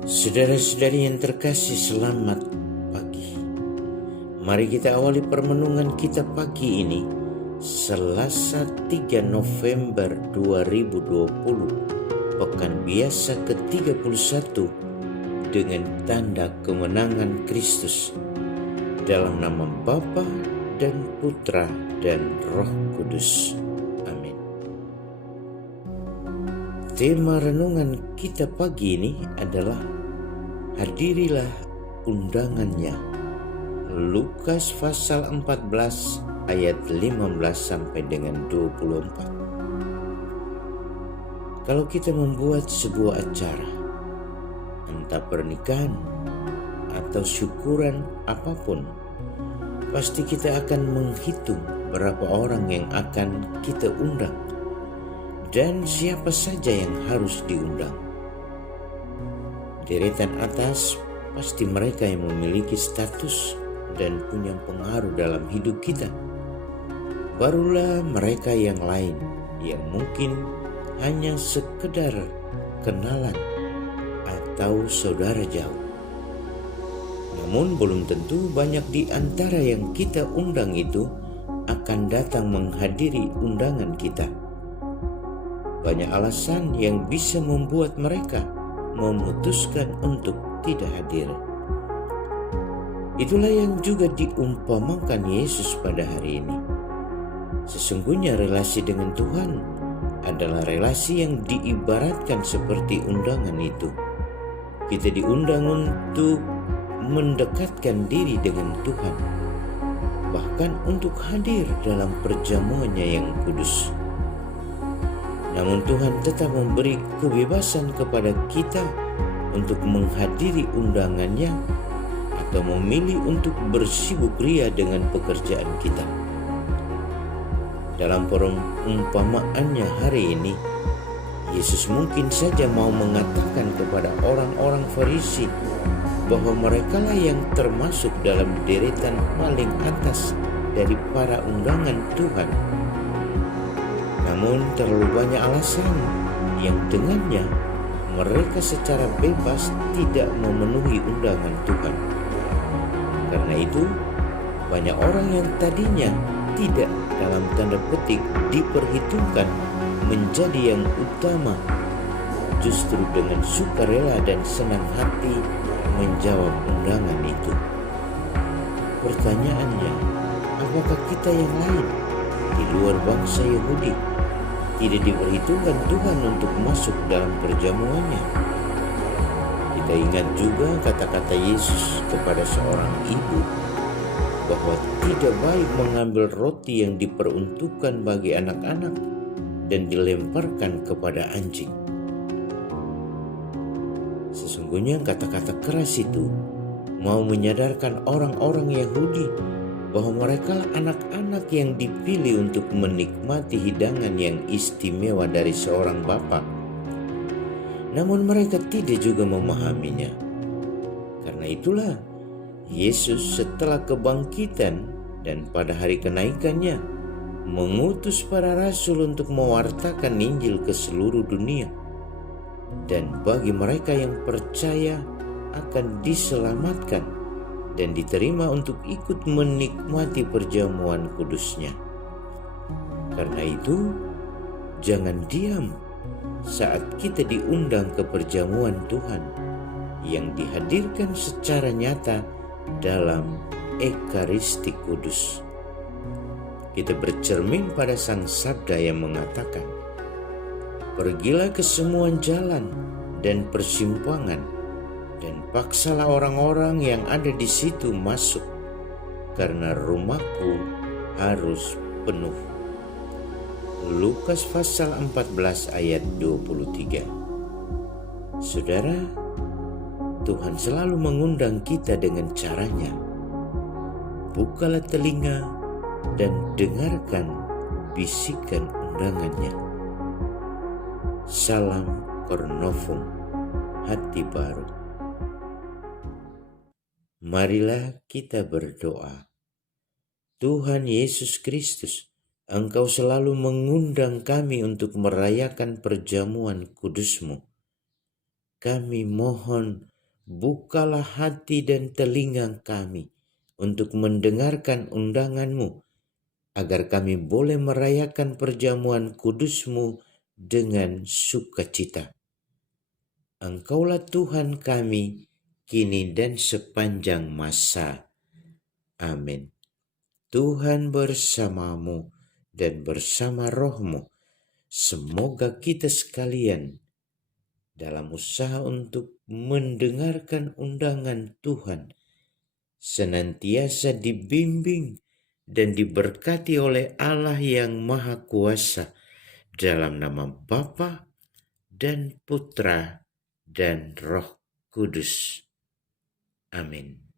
Saudara-saudari yang terkasih, selamat pagi. Mari kita awali permenungan kita pagi ini, Selasa 3 November 2020, Pekan Biasa ke-31, dengan tanda kemenangan Kristus. Dalam nama Bapa dan Putra dan Roh Kudus. Amin. Tema renungan kita pagi ini adalah hadirilah undangannya. Lukas pasal 14 ayat 15 sampai dengan 24. Kalau kita membuat sebuah acara, entah pernikahan atau syukuran apapun, pasti kita akan menghitung berapa orang yang akan kita undang dan siapa saja yang harus diundang. Deretan atas pasti mereka yang memiliki status dan punya pengaruh dalam hidup kita. Barulah mereka yang lain yang mungkin hanya sekedar kenalan atau saudara jauh. Namun belum tentu banyak di antara yang kita undang itu akan datang menghadiri undangan kita. Banyak alasan yang bisa membuat mereka memutuskan untuk tidak hadir. Itulah yang juga diumpamakan Yesus pada hari ini. Sesungguhnya relasi dengan Tuhan adalah relasi yang diibaratkan seperti undangan itu. Kita diundang untuk mendekatkan diri dengan Tuhan, bahkan untuk hadir dalam perjamuannya yang kudus. Namun Tuhan tetap memberi kebebasan kepada kita untuk menghadiri undangannya atau memilih untuk bersibuk ria dengan pekerjaan kita. Dalam perumpamaannya hari ini, Yesus mungkin saja mau mengatakan kepada orang-orang Farisi bahwa merekalah yang termasuk dalam deretan paling atas dari para undangan Tuhan. Namun terlalu banyak alasan yang dengannya mereka secara bebas tidak memenuhi undangan Tuhan. Karena itu, banyak orang yang tadinya tidak dalam tanda petik diperhitungkan menjadi yang utama, justru dengan sukarela dan senang hati menjawab undangan itu. Pertanyaannya, apakah kita yang lain di luar bangsa Yahudi tidak diperhitungkan Tuhan untuk masuk dalam perjamuannya? Kita ingat juga kata-kata Yesus kepada seorang ibu bahwa tidak baik mengambil roti yang diperuntukkan bagi anak-anak dan dilemparkan kepada anjing. Sesungguhnya kata-kata keras itu mau menyadarkan orang-orang Yahudi bahwa mereka anak-anak yang dipilih untuk menikmati hidangan yang istimewa dari seorang bapa. Namun mereka tidak juga memahaminya. Karena itulah Yesus setelah kebangkitan dan pada hari kenaikannya mengutus para rasul untuk mewartakan Injil ke seluruh dunia. Dan bagi mereka yang percaya akan diselamatkan dan diterima untuk ikut menikmati perjamuan kudusnya. Karena itu, jangan diam saat kita diundang ke perjamuan Tuhan yang dihadirkan secara nyata dalam Ekaristik Kudus. Kita bercermin pada Sang Sabda yang mengatakan, "Pergilah ke semua jalan dan persimpangan, dan paksalah orang-orang yang ada di situ masuk, karena rumahku harus penuh." Lukas pasal 14 ayat 23. Saudara, Tuhan selalu mengundang kita dengan caranya. Bukalah telinga dan dengarkan bisikan undangannya. Salam Cornovum, hati baru. Marilah kita berdoa. Tuhan Yesus Kristus, Engkau selalu mengundang kami untuk merayakan perjamuan kudus-Mu. kami mohon bukalah hati dan telinga kami untuk mendengarkan undangan-Mu, agar kami boleh merayakan perjamuan kudus-Mu dengan sukacita. Engkaulah Tuhan kami, kini dan sepanjang masa. Amin. Tuhan bersamamu dan bersama rohmu. Semoga kita sekalian dalam usaha untuk mendengarkan undangan Tuhan senantiasa dibimbing dan diberkati oleh Allah yang Maha Kuasa, dalam nama Bapa dan Putra dan Roh Kudus. Amin.